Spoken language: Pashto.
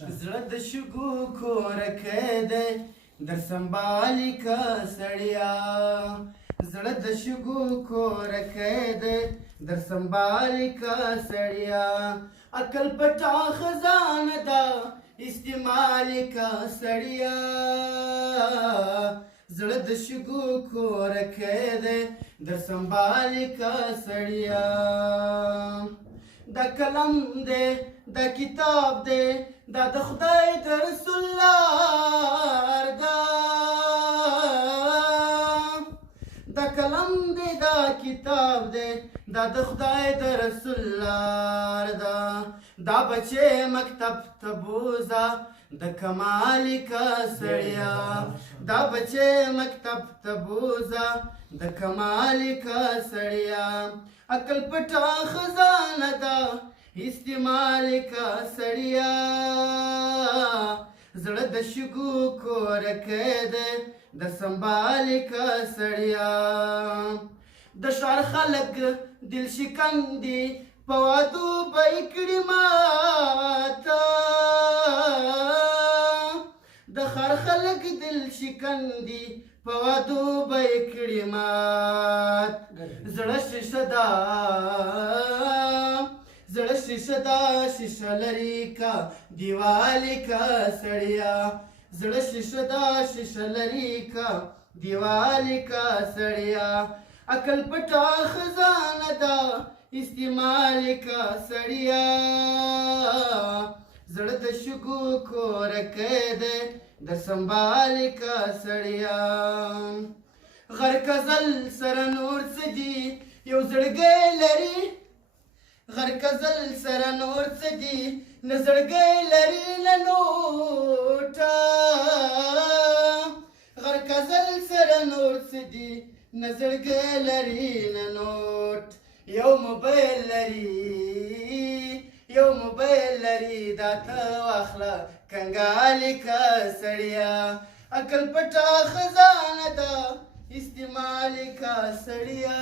زړه د شګو کورکی دی در سنبالي که سړیا زړه د شګو کورکی دی در سنبالي که سړیا عقل پټا خزانه ده استعمالي که سړیا زړه د شګو کورکی دی در سنبالي که سړیا دا کلم دی دا کتاب دی دا د خدای د رسول لار ده دا کلم دی دا کتاب دی دا د خدای د رسول لار ده دا بچې مکتب ته بوزه د کمالي که سړیا دا بچې مکتب ته بوزه د کمالي که سړیا عقل پټا خزانه ده استعمالي که سړیا زړه د شګو کورکی دی د سنبالي که سړیا د ښار خلک دل شکن دي په وعدو به یې کړي ماته د ښار خلک دل شکن دي په وعدو به یې کړي مات زړه شیشه ده زړه شیشه ده شیشه لري که دیوالي که سړیا زړه شیشه ده شیشه لري که دیوالي که سړیا عقل پټا خزانه ده استعمالي که سړیا زړه د شګو کورکی دی در سنبالي که سړیا غر کزل سره نور څه دي یو زړګی لري غر کزل سره نور څه دي نه زړګی لري نه نوټه غر کزل سره نور څه دي نه زړګی لري نه نوټ یو موبایل لري دا ته واخله کنګالي که سړیا عقل پټا خزانه ده استعمالي که سړیا